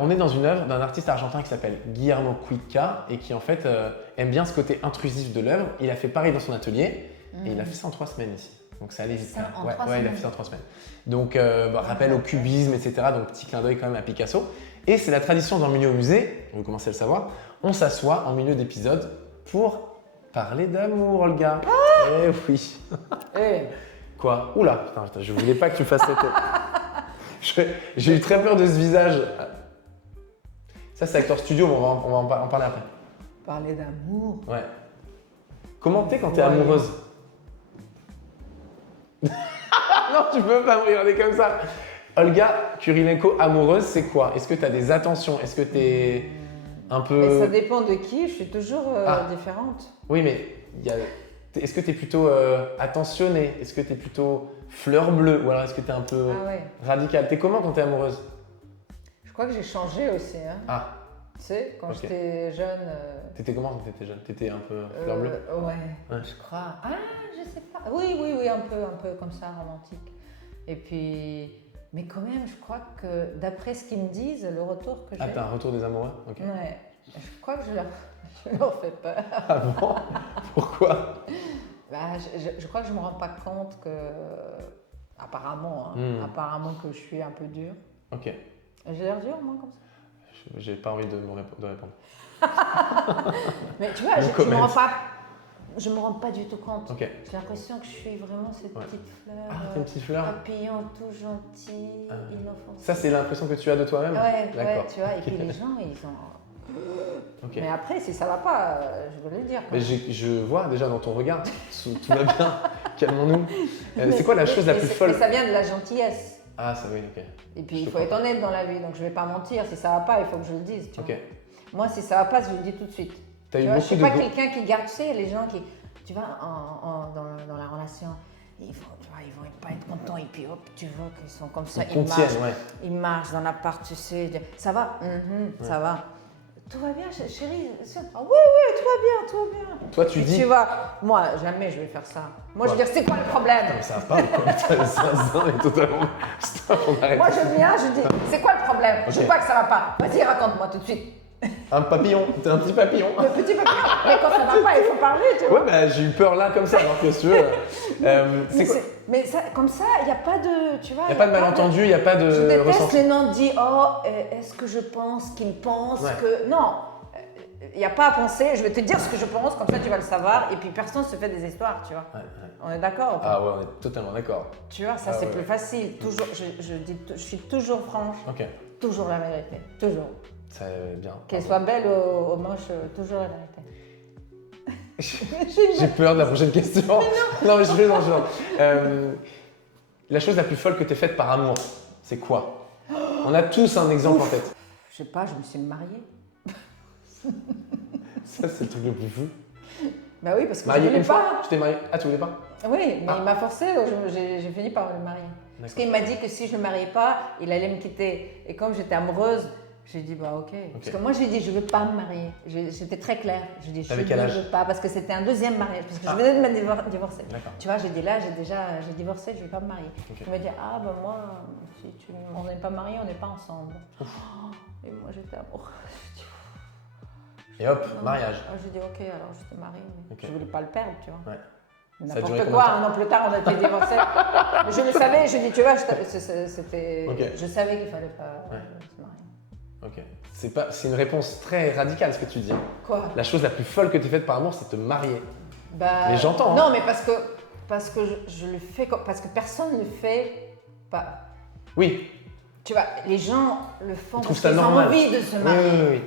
On est dans une œuvre d'un artiste argentin qui s'appelle Guillermo Cuitca et qui en fait aime bien ce côté intrusif de l'œuvre. Il a fait pareil dans son atelier et il a fait ça en 3 semaines ici. Donc ça allait vite. Ça, en Ouais, 3 il a semaines. fait ça en 3 semaines. Donc rappel au cubisme, etc. Donc petit clin d'œil quand même à Picasso. Et c'est la tradition dans le milieu au musée, vous commencez à le savoir, on s'assoit en milieu d'épisode pour parler d'amour, Olga. Eh oui. Eh, Quoi? Oula, putain, je voulais pas que tu fasses cette tête. J'ai eu très peur de ce visage. Ça, c'est Acteur Studio, mais on va en parler après. parler d'amour. Ouais. Comment t'es quand t'es Ouais. amoureuse? Non, tu peux pas me regarder comme ça. Olga Kurilenko, amoureuse, c'est quoi? Est-ce que t'as des attentions? Est-ce que t'es un Mais ça peu… dépend de qui, je suis toujours Ah. différente. Oui, mais est-ce que t'es plutôt attentionnée? Est-ce que t'es plutôt fleur bleue? Ou alors est-ce que t'es un peu Ah ouais. radicale? T'es comment quand t'es amoureuse? Je crois que j'ai changé aussi. Hein. Ah, Tu sais, quand Ok. j'étais jeune. t'étais comment quand t'étais jeune? T'étais un peu fleur bleue? Ouais, Ouais. je crois. Ah, je sais pas. Oui, un peu comme ça, romantique. Et puis, mais quand même, je crois que d'après ce qu'ils me disent, le retour que j'ai. Ah, t'as un retour des amoureux? Ok. Ouais, je crois que je leur fais peur. Ah bon? Pourquoi? Bah, je crois que je me rends pas compte que, apparemment, apparemment que je suis un peu dure. Ok. J'ai l'air dure, moi, comme ça. J'ai pas envie de répondre. Mais tu vois, No comment. je me rends pas du tout compte. Ok. J'ai l'impression que je suis vraiment cette Ouais. petite fleur, Ah, t'es une petite fleur? papillon tout gentil, Ah. inoffensif. Ça, c'est l'impression que tu as de toi-même? Ouais, D'accord. tu vois, et Ok. puis les gens, ils ont… Ok. Mais après, si ça va pas, je veux le dire. quand Mais même. je vois déjà dans ton regard, tout va bien, calmons-nous. Mais- C'est quoi la chose la mais plus c'est- folle? Mais ça vient de la gentillesse. Ah, ça oui, ok. Et puis, Je il te faut être comprends. honnête dans la vie, donc je vais pas mentir. Si ça va pas, il faut que je le dise. Tu Ok. vois. Moi, si ça va pas, je le dis tout de suite. T'as Tu eu vois, je beaucoup suis de pas go- quelqu'un qui garde, tu sais, les gens qui, tu vois, dans la relation, tu vois, ils vont pas être contents et puis hop, tu vois qu'ils sont comme ça, Ils contiennent, ouais. ils marchent dans l'appart, tu sais, ça va, ça va. Tout va bien, chérie. Ah oui, tout va bien. Toi, tu Et dis… tu vois, moi, jamais je vais faire ça. Moi, je veux dire, c'est quoi le problème? Mais ça va pas, quoi. Putain, ça est totalement… Stop, on arrête. Moi, je viens, je dis, c'est quoi le problème? Je Ok. dis pas que ça va pas. Vas-y, raconte-moi tout de suite. Un papillon, t'es un petit papillon. Le petit papillon. Mais quand ça va pas, il faut parler, tu vois. Ouais, bah j'ai eu peur là, comme ça, alors que si tu veux… c'est quoi? Mais ça, comme ça, il n'y a pas de, tu vois. Y a pas de malentendu, il y a pas de Je déteste ressenti. les non-dits. Oh, est-ce que je pense qu'il pense Ouais. que… Non, il n'y a pas à penser. Je vais te dire ce que je pense, comme ça tu vas le savoir. Et puis personne ne se fait des histoires, tu vois. Ouais. On est d'accord ou pas? Ah ouais, on est totalement d'accord. Tu vois, ça Ah c'est ouais. plus facile. Toujours, je suis toujours franche, Ok, toujours la vérité. Toujours. ça bien. Qu'elle Pardon. soit belle ou moche, toujours la vérité. J'ai peur de la prochaine question. Non, mais je plaisante, je plaisante. La chose la plus folle que tu aies faite par amour, c'est quoi? On a tous un exemple en tête. Je sais pas, je me suis mariée. Ça, c'est le truc le plus fou. Bah oui, parce que je Mariée voulais une pas. fois? Tu t'es mariée? Ah, tu voulais pas? Oui, mais Ah. il m'a forcé, donc j'ai fini par me marier. Parce qu'il m'a dit que si je ne me mariais pas, il allait me quitter. Et comme j'étais amoureuse, j'ai dit bah ok. Parce que moi j'ai dit je ne veux pas me marier. J'étais très claire. Je dis je T'avais quel ne âge? veux pas parce que c'était un deuxième mariage. Parce que Ah. je venais de me divorcer. D'accord. Tu vois, j'ai dit là j'ai divorcé, je ne vais pas me marier. Ok. Il m'a dit ah bah moi si on n'est pas mariés, on n'est pas ensemble. Oh, et moi j'étais amoureuse. Et hop, Non. mariage. Ah, j'ai dit ok alors je te marie. Mais Ok. je ne voulais pas le perdre, tu vois. Ouais. Mais Ça a duré n'importe combien de quoi, un an plus tard, on a été divorcés. Mais je le savais, je dis, tu vois, c'était. Ok. Je savais qu'il fallait pas Ouais. se marier. Ok. C'est une réponse très radicale ce que tu dis. Quoi? La chose la plus folle que tu aies faite par amour, c'est te marier. Bah, Mais j'entends, hein. Non, mais parce que je le fais, parce que personne ne le fait pas. Oui, Tu vois, les gens le font trouves parce ça qu'ils ont normal. envie de se oui, marier. oui, oui.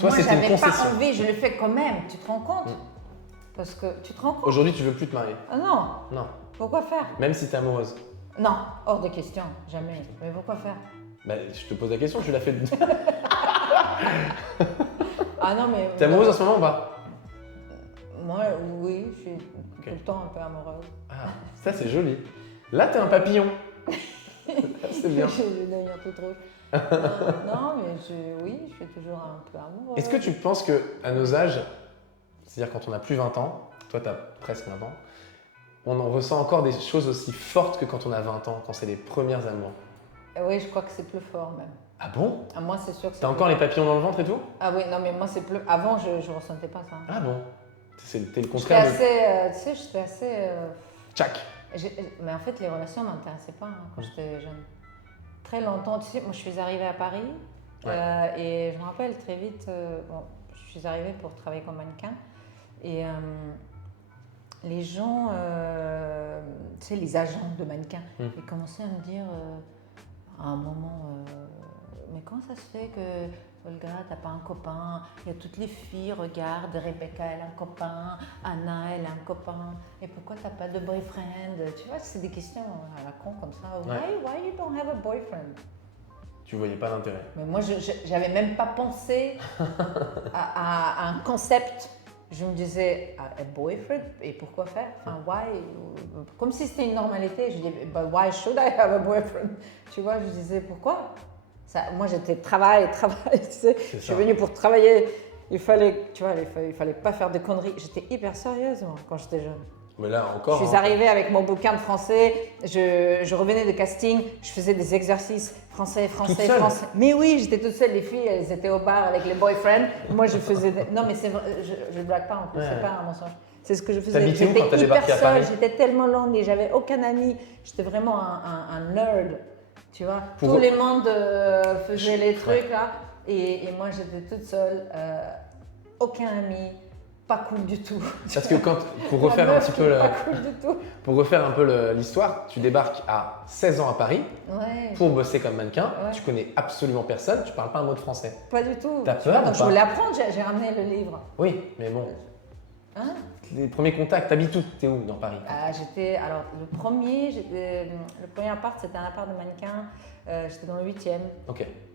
Toi, Moi, c'était une j'avais pas concession. envie, je le fais quand même. Tu te rends compte? Parce que tu te rends compte? Aujourd'hui, tu veux plus te marier. Ah non, Non. pourquoi faire? Même si tu es amoureuse. Non, hors de question, jamais. Mais pourquoi faire? Bah, je te pose la question, tu l'as fait. Ah non, mais. T'es amoureuse en ce moment ou pas? Moi, oui, je suis tout le temps un peu amoureuse. Ah, ça c'est joli. Là, t'es un papillon. C'est bien. Je vais devenir toute rouge. Non, mais oui, je suis toujours un peu amoureuse. Est-ce que tu penses que à nos âges, c'est-à-dire quand on a plus 20 ans, toi tu as presque 20 ans, on en ressent encore des choses aussi fortes que quand on a 20 ans, quand c'est les premières amours? Oui, je crois que c'est plus fort même. Ah bon? Ah, moi, c'est sûr que c'est T'as encore les papillons dans le ventre et tout? Ah oui, non, mais moi, c'est plus. Avant, je ne ressentais pas ça. Ah bon? T'es le J'étais contraire de... assez. Tu sais, j'étais assez. Tchac! Mais en fait, les relations ne m'intéressaient pas quand j'étais jeune. Très longtemps, tu sais, moi, je suis arrivée à Paris et je me rappelle très vite. Bon, je suis arrivée pour travailler comme mannequin et les gens, tu sais, les agents de mannequins, ils commençaient à me dire à un moment, mais comment ça se fait que Olga, t'as pas un copain? Il y a toutes les filles, regarde, Rebecca, elle a un copain, Anna, elle a un copain, et pourquoi t'as pas de boyfriend? Tu vois, c'est des questions à la con comme ça. Why you don't have a boyfriend? Tu voyais pas l'intérêt. Mais moi, j'avais même pas pensé à un concept. Je me disais, a boyfriend? Et pourquoi faire? Enfin, why? Comme si c'était une normalité. Je disais, but why should I have a boyfriend? Tu vois, je disais, pourquoi? Ça, moi, j'étais travail, tu sais. Je suis venue pour travailler. Il fallait, tu vois, il fallait pas faire de conneries. J'étais hyper sérieuse, moi, quand j'étais jeune. Mais là, encore... Je suis arrivée avec mon bouquin de français. Je revenais de casting. Je faisais des exercices français. Mais oui, j'étais toute seule. Les filles, elles étaient au bar avec les boyfriends. Moi, je faisais... Non, mais c'est vrai, je blague pas en plus. C'est pas un mensonge. C'est ce que je faisais. J'étais hyper seule. J'étais tellement longue et j'avais aucun ami. J'étais vraiment un nerd. Tu vois, tout le monde faisait les trucs là, et moi j'étais toute seule, aucun ami, pas cool du tout. Parce que pour refaire un petit peu pas cool du tout. Pour refaire un peu l'histoire, tu débarques à 16 ans à Paris pour bosser comme mannequin. Tu connais absolument personne, tu parles pas un mot de français. Pas du tout. T'as peur? Donc je voulais apprendre, j'ai ramené le livre. Oui, mais bon. Hein? Les premiers contacts, t'habites où? T'es où dans Paris? Alors le premier appart, c'était un appart de mannequin. J'étais dans le 8e,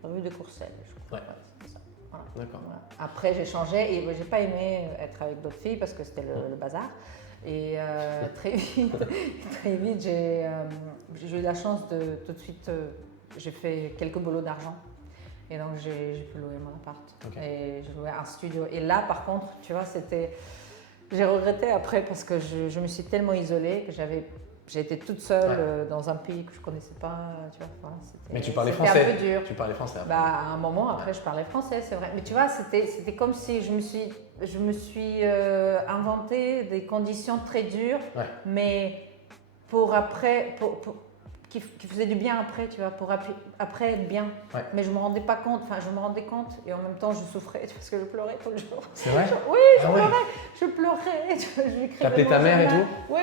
rue de Courcelles, je crois. Ouais. C'est ça. Voilà. D'accord. Voilà. Après, j'ai changé et j'ai pas aimé être avec d'autres filles parce que c'était le bazar. Et très vite, j'ai eu la chance de tout de suite, j'ai fait quelques boulots d'argent. Et donc, j'ai pu louer mon appart. Et j'ai loué un studio. Et là, par contre, tu vois, j'ai regretté après parce que je me suis tellement isolée que j'ai été toute seule dans un pays que je ne connaissais pas, tu vois. Enfin, mais tu parlais français. C'était un peu dur. Tu parlais français après. À un moment, après, je parlais français, c'est vrai. Mais tu vois, c'était comme si je me suis inventé des conditions très dures, mais pour après, qui faisait du bien après, tu vois, pour après être bien. Mais je ne me rendais pas compte, je me rendais compte et en même temps je souffrais parce que je pleurais tout le jour. C'est vrai? Oui, je pleurais. T'appelais ta mère et tout? Oui,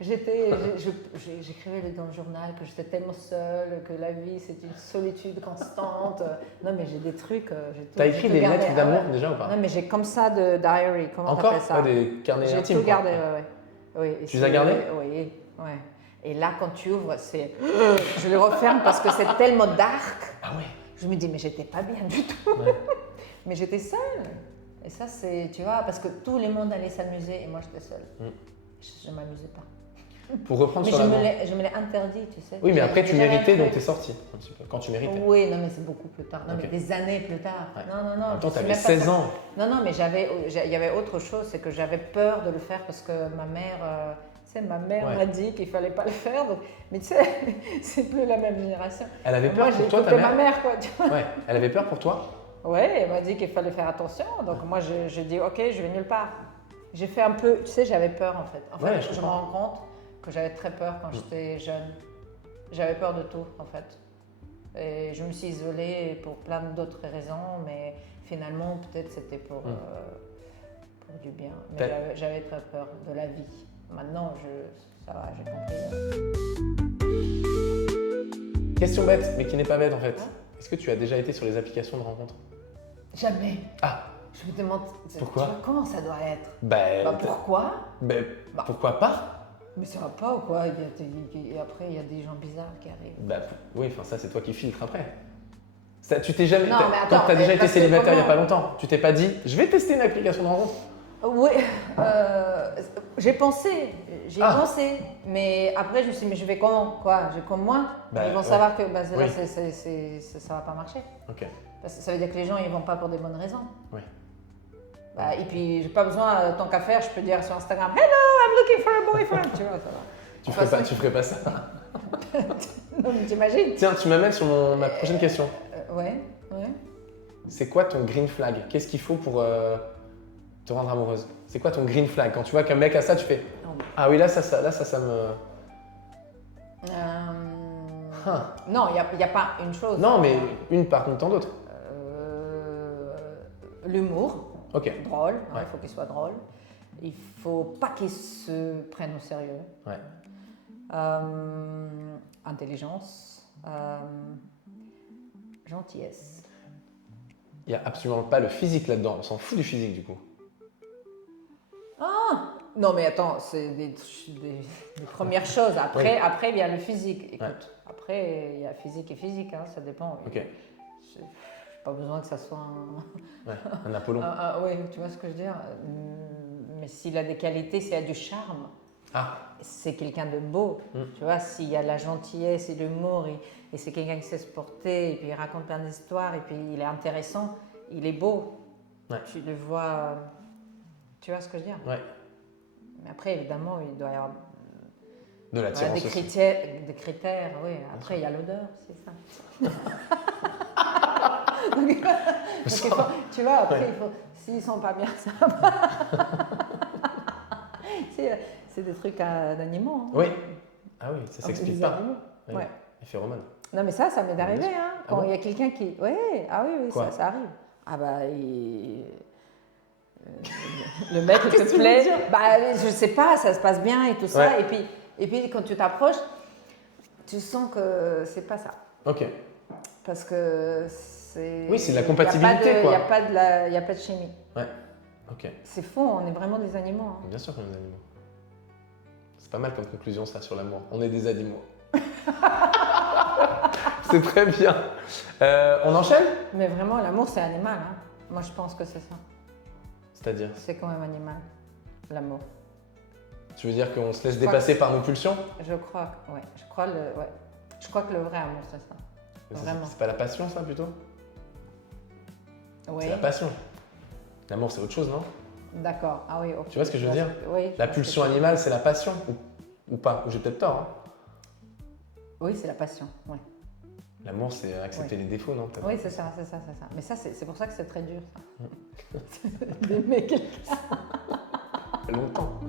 j'écrivais dans le journal que j'étais tellement seule, que la vie c'est une solitude constante. Non mais j'ai des trucs. T'as écrit des lettres d'amour déjà ou pas? Non mais j'ai comme ça de diary, comment t'appelles ça? Encore? Des carnets intimes? J'ai tout gardé, oui. Tu les as gardés? Oui, ouais. Et là, quand tu ouvres, je les referme parce que c'est tellement dark. Ah ouais. Je me dis, mais j'étais pas bien du tout. Mais j'étais seule. Et ça, c'est, tu vois, parce que tout le monde allait s'amuser et moi, j'étais seule. Je ne m'amusais pas. Pour reprendre mais sur l'amour. Je me l'ai interdit, tu sais. Oui, mais après, tu méritais, donc t'es sortie un petit peu. Quand tu méritais. Oui, non, mais c'est beaucoup plus tard. Non, mais des années plus tard. Non. En même temps, t'avais 16 ans. Non, mais il y avait autre chose, c'est que j'avais peur de le faire parce que ma mère... ma mère m'a dit qu'il ne fallait pas le faire, donc... mais tu sais, c'est plus la même génération. Elle avait peur pour toi, ta mère? Ma mère, quoi. Tu vois. Ouais. Elle avait peur pour toi? Oui, elle m'a dit qu'il fallait faire attention, donc moi j'ai dit ok, je vais nulle part. J'ai fait un peu, tu sais, j'avais peur en fait. En fait, je me rends compte que j'avais très peur quand j'étais jeune. J'avais peur de tout en fait. Et je me suis isolée pour plein d'autres raisons, mais finalement peut-être c'était pour du bien. Mais j'avais très peur de la vie. Maintenant, ça va, j'ai compris. Question bête, mais qui n'est pas bête en fait. Est-ce que tu as déjà été sur les applications de rencontres? Jamais. Ah. Je me demande. Pourquoi? Tu vois, comment ça doit être? Pourquoi? Pourquoi pas? Mais ça va pas ou quoi? Et après, il y a des gens bizarres qui arrivent. Oui, enfin ça c'est toi qui filtres après. Ça, tu t'es jamais. Non, mais attends, quand tu as déjà été célibataire il n'y a pas longtemps, tu t'es pas dit je vais tester une application de rencontre? Oui, j'ai pensé, mais après je me suis dit, mais je vais comment, quoi? J'ai comme moi, ils vont savoir que là, ça va pas marcher. Parce que ça veut dire que les gens, ils vont pas pour des bonnes raisons. Oui. Et puis, j'ai pas besoin, tant qu'à faire, je peux dire sur Instagram, hello, I'm looking for a boyfriend, tu vois, ça va. Tu ferais pas ça? Non, mais t'imagines? Tiens, tu m'amènes sur ma prochaine question. Ouais. C'est quoi ton green flag? Qu'est-ce qu'il faut pour te rendre amoureuse? C'est quoi ton green flag? Quand tu vois qu'un mec a ça, tu fais ah oui, là, ça me. Non, il n'y a pas une chose. Non, mais une par contre, tant d'autres. L'humour, Ok. drôle, Ouais. il faut qu'il soit drôle. Il faut pas qu'il se prenne au sérieux. Ouais. Intelligence, gentillesse. Il n'y a absolument pas le physique là-dedans. On s'en fout du physique du coup. Non mais attends, c'est des premières choses. Après, il y a le physique. Écoute, Ouais. après il y a physique et physique, hein, ça dépend. Ok. J'ai pas besoin que ça soit un... Ouais. Un Apollon. Oui, tu vois ce que je veux dire. Mais s'il a des qualités, s'il a du charme, c'est quelqu'un de beau. Tu vois, s'il y a la gentillesse et l'humour, et c'est quelqu'un qui sait se porter, et puis il raconte plein d'histoires, et puis il est intéressant, il est beau. Ouais. Tu le vois, tu vois ce que je veux dire. Ouais. Mais après, évidemment, il doit y avoir De l'attirance des aussi. critères, oui. Après, il y a l'odeur, c'est ça. Donc, il faut, tu vois, après, il faut, s'ils sont pas bien, ça va. C'est des trucs d'animaux. Hein. Oui. Ah oui, ça s'explique Des pas. animaux. Oui. Ouais. Effet Roman. Non, mais ça m'est arrivé. Hein, quand il y a quelqu'un qui. Ouais, ah oui, Quoi? ça arrive. Ah bah, le mec il te plaît. Bah, je sais pas, ça se passe bien et tout ça. Ouais. Et puis quand tu t'approches, tu sens que c'est pas ça. Ok. Parce que c'est. Oui, c'est de la compatibilité, quoi. Il n'y a pas de chimie. Ouais. Ok. C'est faux, on est vraiment des animaux. Hein. Bien sûr qu'on est des animaux. C'est pas mal comme conclusion ça sur l'amour. On est des animaux. C'est très bien. On enchaîne? Mais vraiment, l'amour c'est animal. Hein. Moi je pense que c'est ça. C'est-à-dire? C'est quand même animal, l'amour. Tu veux dire qu'on se laisse dépasser par nos pulsions? Je crois, ouais. Je crois que le vrai amour c'est ça. Vraiment. C'est pas la passion ça plutôt? Oui. C'est la passion. L'amour c'est autre chose, non? D'accord. Ah oui, ok. Tu vois ce que je veux dire? Oui. La pulsion animale c'est la passion ou pas? Ou j'ai peut-être tort. Hein. Oui, c'est la passion. Oui, L'amour c'est accepter les défauts, non? Peut-être. oui c'est ça. Mais ça, c'est pour ça que c'est très dur, ça. D'aimer quelqu'un. Longtemps.